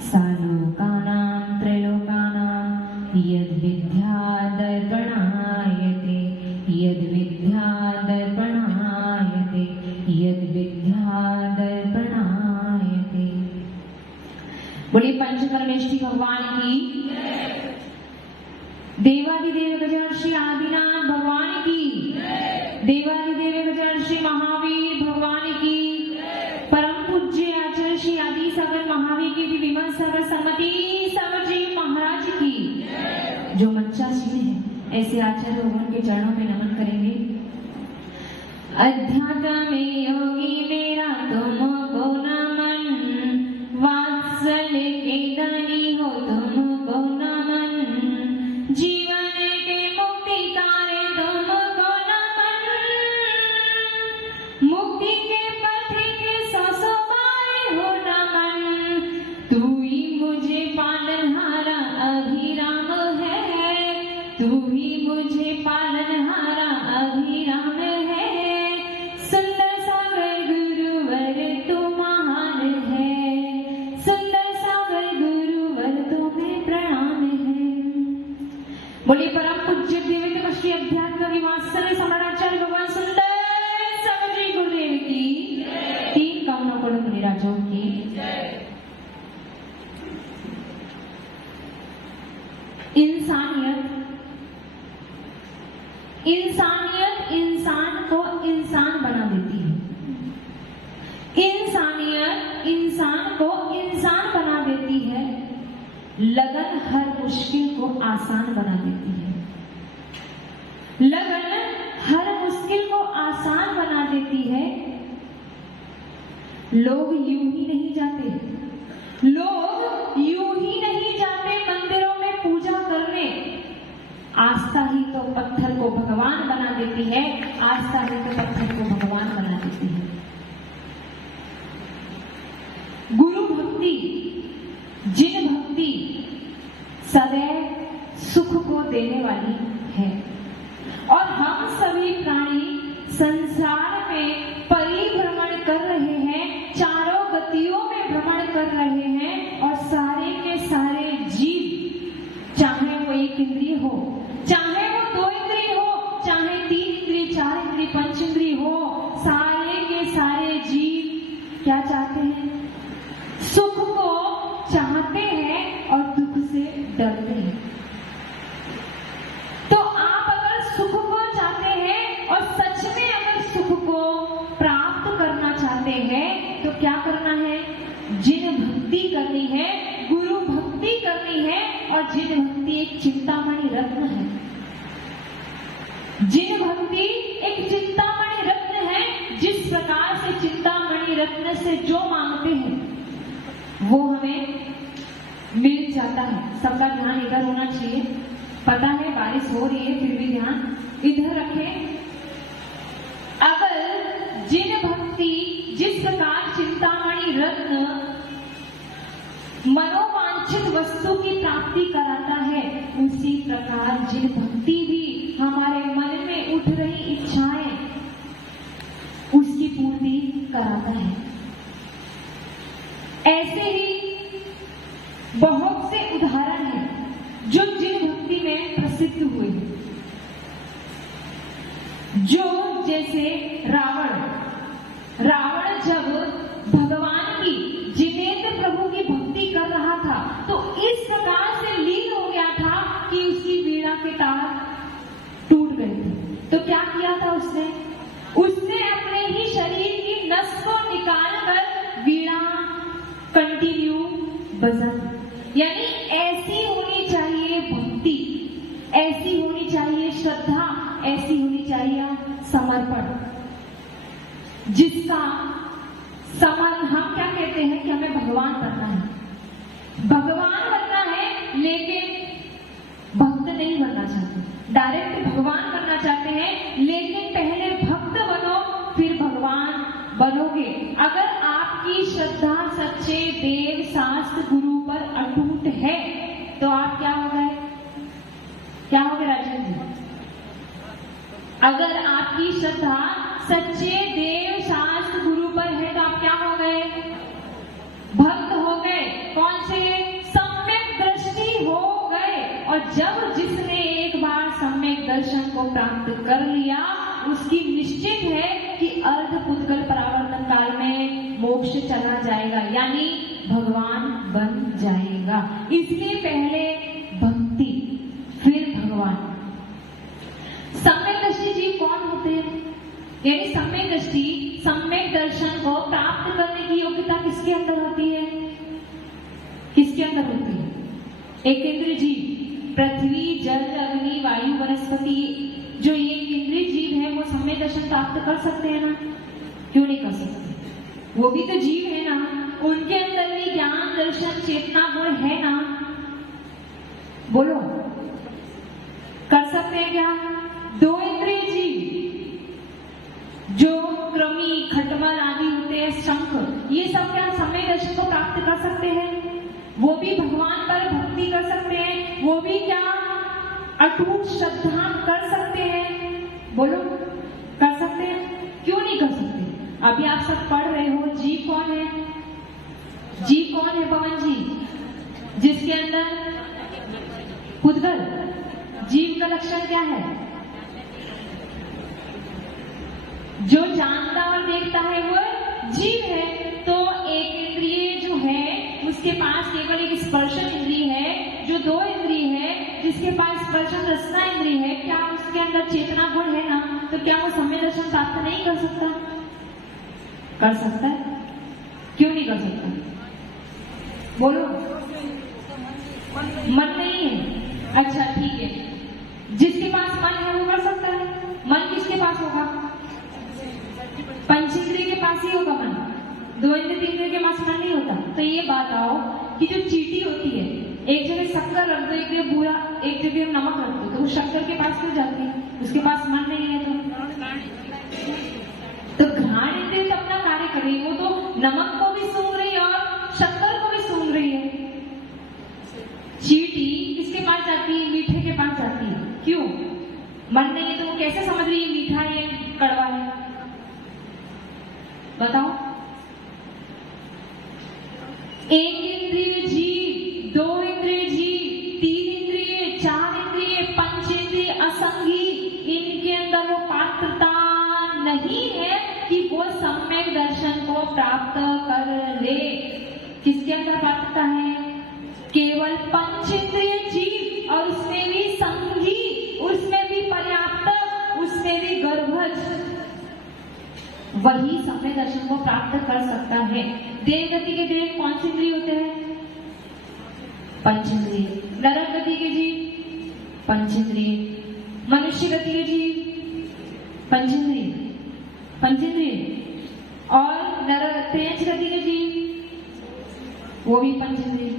सालोकानां त्रैलोकानां यद्विद्यादर्पणायते यद्विद्यादर्पणायते यद्विद्यादर्पणायते। बोलिए पंचकर्मेष्ठी भगवान की, देवादिदेव गजानन श्री आदिनाथ भगवान की, देवादिदेव गजानन श्री महावीर भगवान की, परम पूज्य आचार्य श्री आदि सागर महावीर की विमल सागर सम्मति सागर जी महाराज की। जो मंचासी में है ऐसे आचार्य भगवान के चरणों में नमन करेंगे। अध्यात्म में योगी मेरा तुमको नमन, वात्सल्य के धनी हो तुमको नमन, जीवन के मुक्ति तारे तुमको नमन, मुक्ति के पथ के सौ पाए हो नमन। तू ही मुझे पालनहारा अभिराम है, तू ही मुझे पालनहारा अभिराम है। सुंदर सागर गुरुवर तू महान है, सुंदर सागर गुरुवर तुम्हें प्रणाम है। बोलिए परम पूज्य देवेंद्र श्री अध्यात्म विवात्सल्य सम्राटाचार्य भगवान सुंदर सागर जी गुरुदेव की, तीन कामनाओं को मुनिराजों की। इंसानियत इंसान को इंसान बना देती है। इंसानियत इंसान को इंसान बना देती है। लगन हर मुश्किल को आसान बना देती है। लगन हर मुश्किल को आसान बना देती है। लोग यूं ही नहीं जाते, लोग यूं ही नहीं जाते मंदिरों में पूजा करने। आस्था ही तो पत्थर को भगवान बना देती है, आस्था ही तो पत्थर को भगवान बना देती है। गुरु भक्ति, जिन भक्ति सदैव सुख को देने वाली है। और हम सभी प्राणी संसार में परिभ्रमण कर रहे हैं, चारों गतियों में भ्रमण कर रहे हैं। और सारे के सारे जीव, चाहे वो एक इंद्रिय हो, चाहे वो दो इंद्रिय हो, चाहे तीन इंद्रिय, चार इंद्रिय, पंच इंद्रिय हो, सारे के सारे जीव क्या चाहते हैं? सुख को चाहते हैं और दुख से डरते हैं। तो आप अगर सुख को चाहते हैं और सच में अगर सुख को प्राप्त करना चाहते हैं तो क्या करना है? जिन भक्ति करनी है, गुरु भक्ति करनी है। और जिन भक्ति एक चिंतामणि रत्न है, जिन भक्ति एक चिंतामणि रत्न है। जिस प्रकार से चिंतामणि रत्न से जो मांगते हैं वो हमें मिल जाता है। सबका ध्यान इधर होना चाहिए। पता है बारिश हो रही है, फिर भी ध्यान इधर रखें। अगर जिन भक्ति जिस प्रकार चिंतामणि रत्न मनोवांछित वस्तु की प्राप्ति कराता है, उसी प्रकार जिन भक्ति भी हमारे मन में उठ रही इच्छाएं उसकी पूर्ति कराता है। ऐसे ही बहुत से उदाहरण हैं जो जिन भक्ति में प्रसिद्ध हुए। जो जैसे रावण जब भगवान की जिनेन्द्र प्रभु की भक्ति कर रहा था तो इस प्रकार से लीन हो गया था कि उसकी वीणा के तार टूट गए थे। तो क्या किया था उसने? उसने अपने ही शरीर की नस को निकालकर वीणा कंटिन्यू बजा। यानी ऐसी होनी चाहिए भक्ति, ऐसी होनी चाहिए श्रद्धा, ऐसी होनी चाहिए समर्पण, जिसका समर्पण हम क्या कहते हैं कि हमें भगवान बनना है। भगवान बनना है लेकिन भक्त नहीं बनना चाहते, डायरेक्ट भगवान बनना चाहते हैं। लेकिन पहले भक्त बनो फिर भगवान बनोगे। अगर आपकी श्रद्धा सच्चे देव शास्त्र गुरु पर अटूट है तो आप क्या हो गए? क्या हो गए राजेंद्र जी? अगर आपकी श्रद्धा सच्चे देव शास्त्र गुरु पर है तो आप क्या हो गए? भक्त हो गए। को प्राप्त कर लिया, उसकी निश्चित है कि अर्ध पुद्गल परावर्तन काल में मोक्ष चला जाएगा, यानी भगवान बन जाएगा। इसलिए पहले भक्ति, फिर भगवान। सम्यक दृष्टि जीव कौन होते हैं? यानी सम्यक दृष्टि, सम्यक दर्शन को प्राप्त करने की योग्यता किसके अंदर होती है? किसके अंदर होती है? एक इंद्रिय जीव, पृथ्वी, जल, अग्नि, वायु, वनस्पति, जो ये इंद्रिय जीव है वो सम्यक दर्शन प्राप्त कर सकते हैं ना? क्यों नहीं कर सकते? वो भी तो जीव है ना, उनके अंदर भी ज्ञान, दर्शन, चेतना गुण है ना? बोलो, कर सकते हैं क्या? दो इंद्रिय जीव जो क्रमी, खटमल आदि होते हैं, शंख, ये सब क्या सम्यक दर्शन को प्राप्त कर सकते हैं? वो भी भगवान पर भक्ति कर सकते हैं, वो भी क्या अटूट श्रद्धा कर सकते हैं? बोलो, कर सकते हैं? क्यों नहीं कर सकते? अभी आप सब पढ़ रहे हो, जीव कौन है? जीव कौन है पवन जी? जिसके अंदर पुद्गल, जीव का लक्षण क्या है? जो जानता और देखता है वो जीव है। तो एक इंद्रिय जो है उसके पास केवल एक स्पर्शन इंद्रिय है, जो दो इंद्रिय है जिसके पास स्पर्शन रसना इंद्रिय है, क्या उसके अंदर चेतना गुण है ना? तो क्या वो सम्यक दर्शन प्राप्त नहीं कर सकता? कर सकता है। क्यों नहीं कर सकता? बोलो, मन नहीं है। अच्छा ठीक है, जिसके पास मन है वो कर सकता है। मन किसके पास होगा? पंचेंद्रिय के पास ही होगा मन, दो इंद्रिय तीन इंद्रिय के पास मन नहीं होता। तो ये बात आओ कि जो चींटी होती है, एक जगह शक्कर रख दो, एक जगह बूरा, एक जगह नमक रख दो, तो वो शक्कर के पास क्यों जाती है? उसके पास मन नहीं है। तो घ्राण इंद्रिय तो अपना कार्य कर रही है, वो तो नमक को भी सूंघ रही है और शक्कर को भी सूंघ रही है। चींटी किसके पास जाती है? मीठे के पास जाती है। क्यों? मन नहीं है तो वो कैसे समझ रही है मीठा है कड़वा है? बताओ। एक इंद्रिय जीव, दो इंद्रिय जीव, तीन इंद्रिय, चार इंद्रिय, पंच इंद्रिय, असंगी, इनके अंदर वो पात्रता नहीं है कि वो सम्यक दर्शन को प्राप्त कर ले। किसके अंदर पात्रता है? केवल पंच इंद्रिय जीव, और उसमें भी संगी, उसमें भी पर्याप्त, उसमें भी गर्भज, वही सम्यक दर्शन को प्राप्त कर सकता है। देव गति के देव कौन से इंद्रिय होते हैं? पंचेंद्रिय। नरक गति के जीव पंचेंद्रिय। मनुष्य गति के जीव पंचेंद्रिय, पंचेंद्रिय। और नरक तेज गति के जीव वो भी पंचेंद्रिय,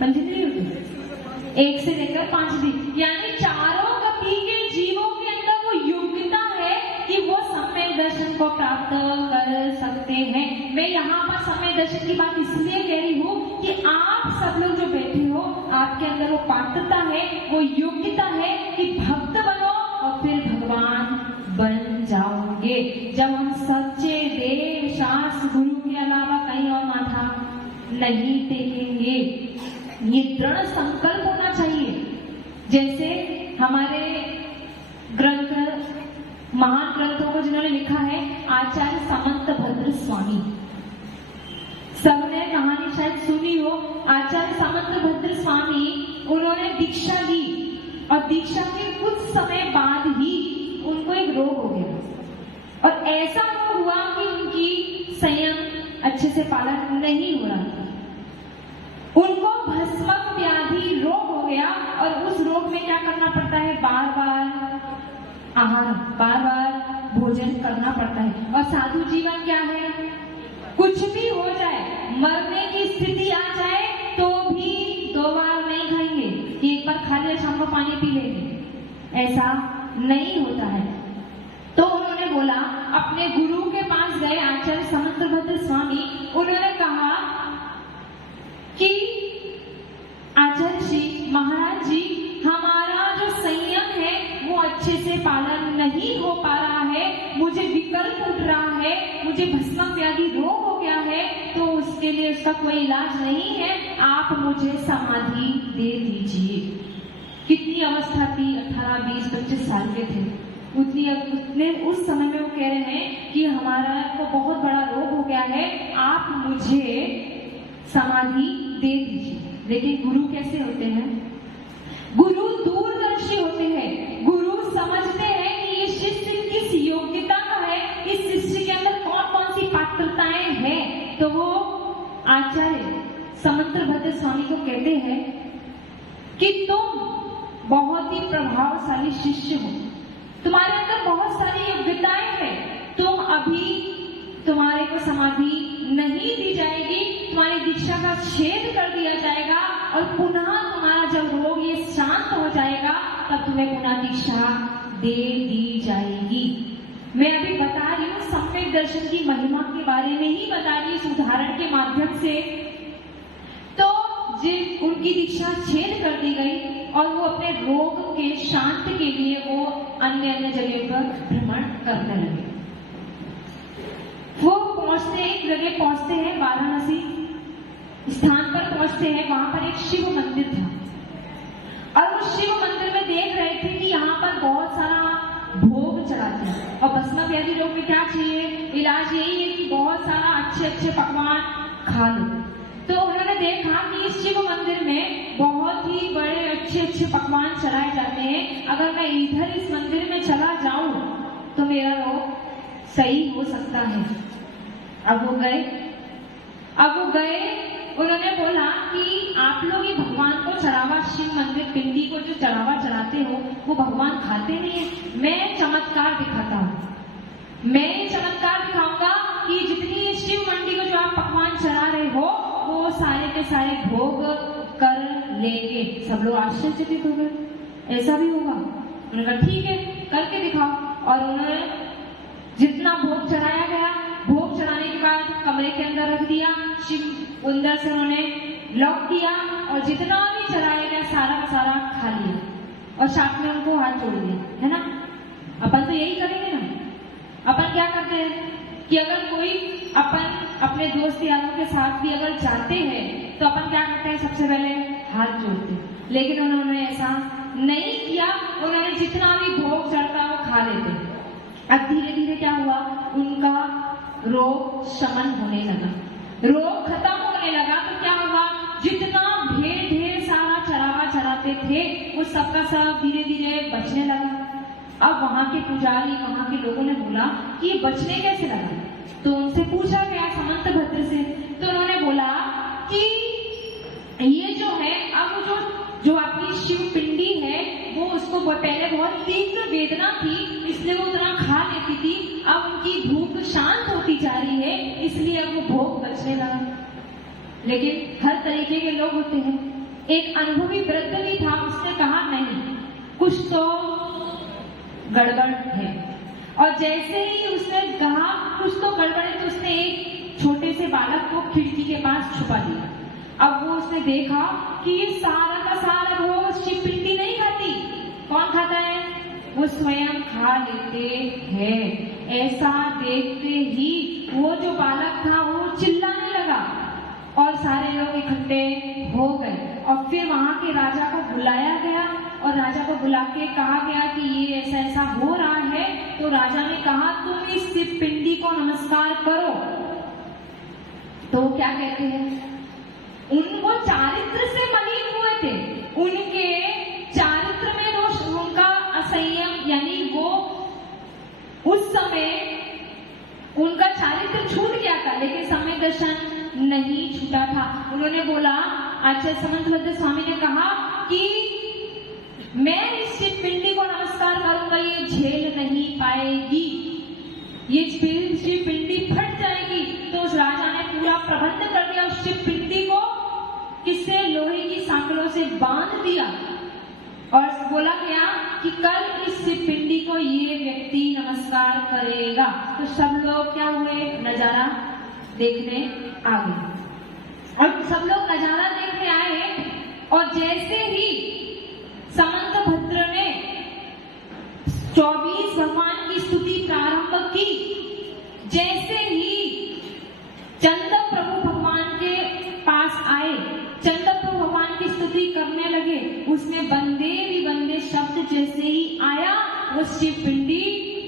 पंचेंद्रिय होते हैं। एक से लेकर 5 दिन, यानी चारों गति के जीवों के अंदर वो योग्यता है कि वो सम्यक दर्शन को प्राप्त कर सकते हैं। मैं यहाँ पर सम्यक दर्शन की बात इसलिए कह रही हूँ कि आप सब लोग जो बैठे हो, आपके अंदर वो पात्रता है, वो योग्यता है कि भक्त बनो और फिर भगवान बन जाओगे। जब हम सच्चे देव, शास्त्र, गुरु के अलावा कहीं और माथा नहीं टेकेंगे। ये दृढ़ संकल्प होना चाहिए। जैसे हमारे ग्रंथ, महान ग्रंथों को जिन्होंने लिखा है, आचार्य समंत भद्र स्वामी, सबने कहानी शायद सुनी हो। आचार्य समंत भद्र स्वामी, उन्होंने दीक्षा ली और दीक्षा के कुछ समय बाद ही उनको एक रोग हो गया, और ऐसा रोग हुआ कि उनकी संयम अच्छे से पालन नहीं हो रहा था। उनको भस्मक व्याधि रोग हो गया, और उस रोग में क्या करना पड़ता है? बार बार आहार, बार बार भोजन करना पड़ता है। और साधु जीवन क्या है? कुछ भी हो जाए, मरने की स्थिति आ जाए तो भी 2 बार नहीं खाएंगे कि एक बार खा लिया शाम को पानी पी लेंगे, ऐसा नहीं होता है। तो उन्होंने बोला, अपने गुरु के पास गए, आचार्य समंत भद्र स्वामी, उन्होंने कहा कि आचार्य जी, महाराज जी, हमारा जो संयम है वो अच्छे से पालन नहीं हो पा रहा है, मुझे विकल्प उठ रहा है, मुझे भस्मक व्याधि रोग हो गया है, तो उसके लिए उसका कोई इलाज नहीं है, आप मुझे समाधि दे दीजिए। कितनी अवस्था थी? 18, 20, 25 साल के थे। उतने उस समय में वो कह रहे हैं कि हमारा तो बहुत बड़ा रोग हो गया है, आप मुझे समाधि दे दीजिए। लेकिन गुरु कैसे होते हैं? गुरु दूरदर्शी होते हैं। गुरु समझते हैं कि ये शिष्य किस योग्यता का है, इस शिष्य के अंदर कौन कौन सी पात्रताएं हैं। तो वो आचार्य समंतभद्र स्वामी को कहते हैं कि तुम बहुत ही प्रभावशाली शिष्य हो, तुम्हारे अंदर बहुत सारी योग्यताएं हैं, तुम अभी तुम्हारे को समाधि नहीं दी जाएगी, तुम्हारी दीक्षा का छेद कर दिया जाएगा और पुनः तुम्हारा जब रोग ये शांत हो जाएगा तब तुम्हें पुनः दीक्षा दे दी जाएगी। मैं अभी बता रही हूँ सम्यक दर्शन की महिमा के बारे में ही बता रही हूँ, इस उदाहरण के माध्यम से। तो जिन उनकी दीक्षा छेद कर दी गई और वो अपने रोग के शांत के लिए वो अन्य अन्य जगह पर भ्रमण करने लगे। वो एक जगह पहुंचते हैं, वाराणसी स्थान पर पहुंचते हैं। वहां पर एक शिव मंदिर था और वो शिव मंदिर में देख रहे थे कि यहाँ पर बहुत सारा भोग चढ़ाते हैं। और भस्म व्याधि रोग में क्या चाहिए? इलाज यही है कि बहुत सारा अच्छे अच्छे पकवान खा लो। तो उन्होंने देखा कि इस शिव मंदिर में बहुत ही बड़े अच्छे अच्छे पकवान चढ़ाए जाते हैं, अगर मैं इधर इस मंदिर में चला जाऊं तो मेरा रोग सही हो सकता है। अब वो गए, उन्होंने बोला कि आप लोग ये भगवान को चढ़ावा, शिव मंदिर पिंडी को जो चढ़ावा चढ़ाते हो वो भगवान खाते नहीं है। मैं चमत्कार दिखाता हूँ, मैं ये चमत्कार दिखाऊंगा कि जितनी शिव मंडी को जो आप पकवान चढ़ा रहे हो वो सारे के सारे भोग कर लेंगे। सब लोग आश्चर्यचकित हो गए, ऐसा भी होगा? उन्होंने कहा ठीक है, करके दिखाओ। और उन्होंने जितना भोग चढ़ाया गया, भोग चढ़ाने के बाद कमरे के अंदर रख दिया, शिव अंदर से उन्होंने लॉक किया और जितना भी चढ़ाया गया सारा का सारा खा लिया और साथ में उनको हाथ जोड़ दिया, है ना? अपन तो यही करेंगे ना। अपन क्या करते हैं कि अगर कोई अपन अपने दोस्त यारों के साथ भी अगर जाते हैं तो अपन क्या करते हैं? सबसे पहले हाथ जोड़ते हैं। लेकिन उन्होंने ऐसा नहीं किया, उन्होंने जितना भी भोग चढ़ता वो खा लेते। अब धीरे धीरे क्या हुआ? उनका रोग शमन होने लगा, रोग खत्म होने लगा। तो क्या हुआ? जितना ढेर सारा चढ़ावा चढ़ाते थे वो सबका सब धीरे धीरे बचने लगा। अब वहां के पुजारी, वहां के लोगों ने बोला कि ये बचने कैसे लगा? तो उनसे पूछा गया समंतभद्र से, तो उन्होंने बोला कि ये जो है, अब जो आपकी शिव पिंडी है वो उसको पहले बहुत तीव्र वेदना थी इसलिए वो उतना खा लेती थी, अब उनकी भूख शांत होती जा रही है इसलिए अब वो भोग बचने लगा। लेकिन हर तरीके के लोग होते हैं। एक अनुभवी वृद्ध भी था, उसने कहा नहीं, कुछ तो गड़बड़ है। और जैसे ही उसने कहा कुछ तो गड़बड़ है तो उसने एक छोटे से बालक को खिड़की के पास छुपा दिया। अब वो उसने देखा कि ये सारा का सारा भोग शिव पिंडी नहीं खाती, कौन खाता है? वो स्वयं खा लेते हैं। ऐसा देखते ही वो जो बालक था वो चिल्लाने लगा और सारे लोग इकट्ठे हो गए। और फिर वहां के राजा को बुलाया गया और राजा को बुला के कहा गया कि ये ऐसा ऐसा हो रहा है। तो राजा ने कहा तुम इस शिव पिंडी को नमस्कार करो। तो वो क्या कहते हैं? उनको चारित्र से मलिन हुए थे, उनके चारित्र में दोष, उनका असंयम, यानी वो उस समय उनका चारित्र छूट गया था लेकिन समय दर्शन नहीं छूटा था। उन्होंने बोला, आचार्य समंतभद्र स्वामी ने कहा कि मैं इस शिव पिंडी को नमस्कार करूंगा, ये झेल नहीं पाएगी, ये शिव पिंडी फट जाएगी। तो उस राजा ने पूरा प्रबंध कर दिया, उस शिव पिंडी को किससे? लोहे की सांकलों से बांध दिया और बोला गया कि कल इस शिव पिंडी को ये व्यक्ति नमस्कार करेगा। तो सब लोग क्या हुए? नजारा देखने आ गए और सब लोग नजारा देखने आए। और जैसे ही समंतभद्र ने 24 भगवान की स्तुति प्रारंभ की, जैसे ही चंद प्रभु भगवान के पास आए, चंद प्रभु भगवान की स्तुति स्तुति करने लगे, उसमें वंदे भी वंदे शब्द जैसे ही आया वो शिव पिंडी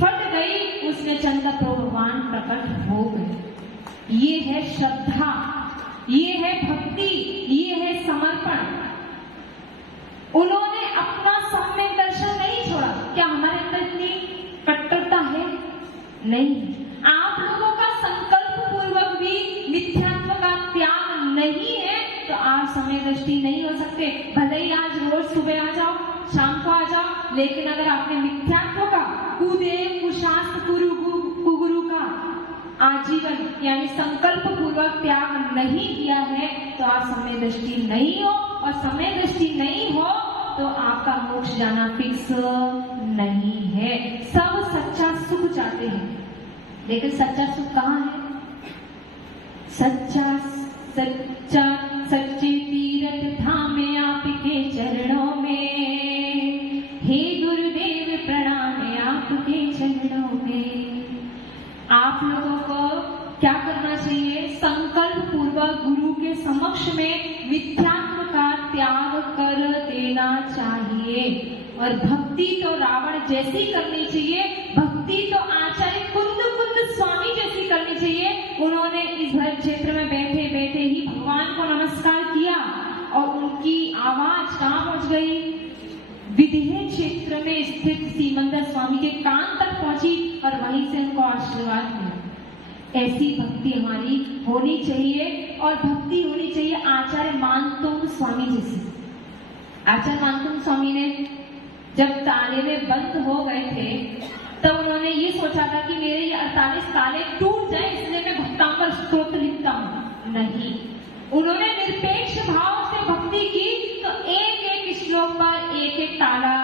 फट गई, उसमें चंद्र भगवान प्रकट हो गए। ये है श्रद्धा, ये है भक्ति, ये है समर्पण। उन्होंने अपना सम्यक दर्शन नहीं छोड़ा। क्या हमारे अंदर इतनी कट्टरता है? नहीं। आप लोगों का संकल्प पूर्वक भी मिथ्यात्व का त्याग नहीं है तो आप समय दृष्टि नहीं हो सकते। भले ही आज रोज सुबह आ जाओ, शाम को आ जाओ, लेकिन अगर आपने मिथ्यात्व का, कुदेव कुशास्त्र कुगुरु का आजीवन यानी संकल्प पूर्वक त्याग नहीं किया है तो आप समय दृष्टि नहीं हो, और समय दृष्टि नहीं हो तो आपका मोक्ष जाना फिक्स नहीं है। सब सच्चा सुख चाहते हैं, लेकिन सच्चा सुख कहाँ है? सच्चा सच्चा सच्चे तीर्थ धाम आपके चरणों में, हे गुरुदेव प्रणाम आपके चरणों में। आप लोगों को क्या करना चाहिए? संकल्प पूर्वक गुरु के समक्ष में मिथ्यात्व का त्याग कर देना चाहिए। और भक्ति तो रावण जैसी करनी चाहिए, भक्ति तो आचार्य कुंद स्वामी जैसी करनी चाहिए। उन्होंने इस भर क्षेत्र में बैठे बैठे ही भगवान को नमस्कार किया और उनकी आवाज कहाँ पहुंच गई? विदेह क्षेत्र में स्थित सीमंदर स्वामी के कान तक पहुंची और वहीं से उनको आशीर्वाद मिला। ऐसी भक्ति हमारी होनी चाहिए, और भक्ति होनी चाहिए आचार्य मानतुंग स्वामी जैसी। आचार्य मानतुंग स्वामी ने जब ताले में बंद हो गए थे तब उन्होंने ये सोचा था कि मेरे ये 48 ताले टूट जाए, इसलिए मैं भक्तांबर स्तोत्र लिखता हूँ। नहीं, उन्होंने निरपेक्ष भाव से भक्ति की तो एक एक श्लोक पर एक एक ताला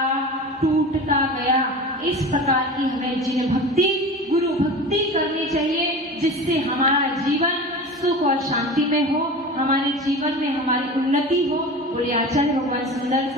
टूटता गया। इस प्रकार की हमें जिन भक्ति, गुरु भक्ति करनी चाहिए जिससे हमारा जीवन सुख और शांति में हो, हमारे जीवन में हमारी उन्नति हो। बोलिए आचार्य भगवान सुंदर